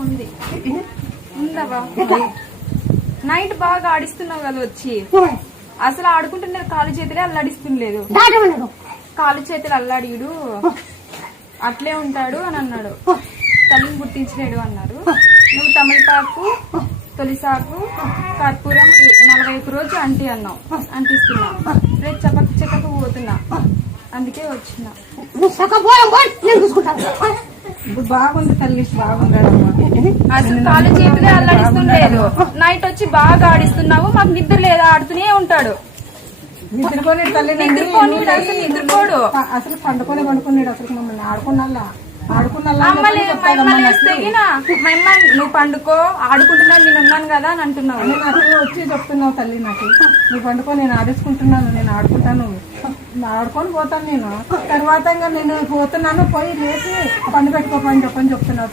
ఉంది ఉందవా నైట్ బాగా ఆడిస్తున్నావు కదా వచ్చి అసలు ఆడుకుంటున్నారు కాలు చేతులే అల్లాడిస్తుండలేదు కాలు చేతులు అల్లాడియుడు అట్లే ఉంటాడు అని అన్నాడు తల్లిని గుర్తించలేడు అన్నారు నువ్వు తమలపాకు తొలిసాకు కర్పూరం 41 రోజు అంటి అన్నావు అంటిస్తున్నా రేపు చెక్కకు పోతున్నా అందుకే వచ్చిన ఇప్పుడు బాగుంది తల్లి బాగుండడమ్మా అసలు కాలు చేతులే అల్లాడిస్తుండలేదు నైట్ వచ్చి బాగా ఆడిస్తున్నావు మాకు నిద్ర లేదా ఆడుతూనే ఉంటాడు నిద్రపోని తల్లి నిద్రపోడు అసలు పండుకున్నాడు అసలు మమ్మల్ని ఆడుకున్నా నువ్వు పండుకో ఆడుకుంటున్నాను నేను ఉన్నాను కదా అని అంటున్నావు నేను అసలు వచ్చి చెప్తున్నావు తల్లి నాకు నువ్వు పండుకో నేను ఆడేసుకుంటున్నాను నేను ఆడుకుంటాను ఆడుకొని పోతాను నేను తర్వాత నేను పోతున్నాను పోయి లేచి పండు పెట్టుకోపని చెప్పని చెప్తున్నావు.